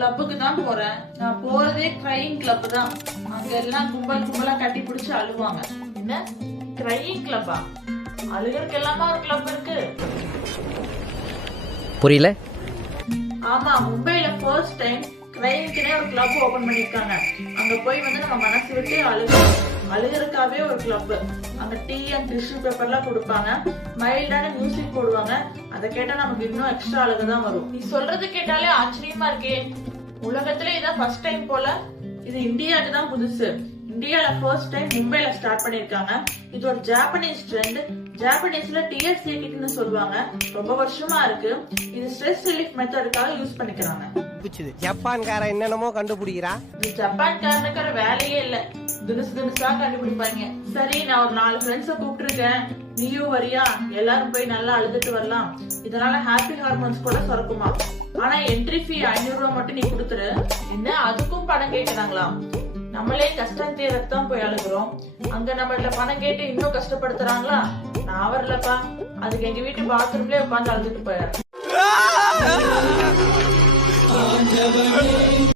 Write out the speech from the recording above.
கிளப்புக்கு தான் போறேன். நான் போறதே கிரையிங் கிளப் தான். அங்க எல்லாம் கும்பல் கும்பலா கட்டி பிடிச்சு அழுவாங்க. என்ன கிரையிங் கிளப்பா? அழுகிறதுக்கு எல்லாமா ஒரு கிளப் இருக்கு? புரியல. ஆமா, மும்பைல ஃபர்ஸ்ட் டைம் கிரையிங்க்குனே ஒரு கிளப் ஓபன் பண்ணிருக்காங்க. அங்க போய் நம்ம மனசு விட்டு அழுகிறதுக்காகவே ஒரு கிளப். அங்க டீ அண்ட் டிஷ்யூ பேப்பர்லாம் கொடுப்பாங்க. மைல்டான மியூசிக் போடுவாங்க. அதை கேட்டா நமக்கு இன்னும் எக்ஸ்ட்ரா அழுகதான் வரும். நீ சொல்றது கேட்டாலே ஆச்சரியமா இருக்கே. உலகத்துல இதான் ஃபர்ஸ்ட் டைம் போல. இது இந்தியாவுக்கு தான் புதுசு. இந்தியால ஃபர்ஸ்ட் டைம் மும்பைல ஸ்டார்ட் பண்ணிருக்காங்க. இது ஒரு ஜாப்பனீஸ் ட்ரெண்ட். ஜாப்பனீஸ்ல டிஎஸ் சீக்கிட்னு சொல்லுவாங்க. ரொம்ப வருஷமா இருக்கு. இது ஸ்ட்ரெஸ் ரிலீஃப் மெத்தடுக்காக யூஸ் பண்ணிக்கிறாங்க. ஜப்பான்கார என்னென்னமோ கண்டுபிடிக்கிறா. இது ஜப்பான்காரனுக்கு ஒரு வேலையே இல்ல. தினசா கண்டுபிடிப்பாங்க. சரி, நான் ஒரு 4 ஃப்ரெண்ட்ஸ கூப்பிட்டுருக்கேன். நீயும் வரியா? எல்லாரும் போய் நல்லா அழுதுட்டு வரலாம். இதனால ஹாப்பி ஹார்மோன்ஸ் கூட சுரக்குமா. ஆனா என்ட்ரி ஃபீ 500 ரூபாய் மட்டும் நீ கொடுத்துரு. என்ன அதுக்கும் பணம் கேட்கறாங்களா? நம்மளே கஷ்டம் தீரத்தான் போய் அழுகிறோம். அங்க நம்மள்ட்ட பணம் கேட்டு இன்னும் கஷ்டப்படுத்துறாங்களா? நான் வரலப்பா. அதுக்கு எங்க வீட்டு பாத்ரூம்லயே உட்காந்து அழுதுட்டு போயிடுறேன்.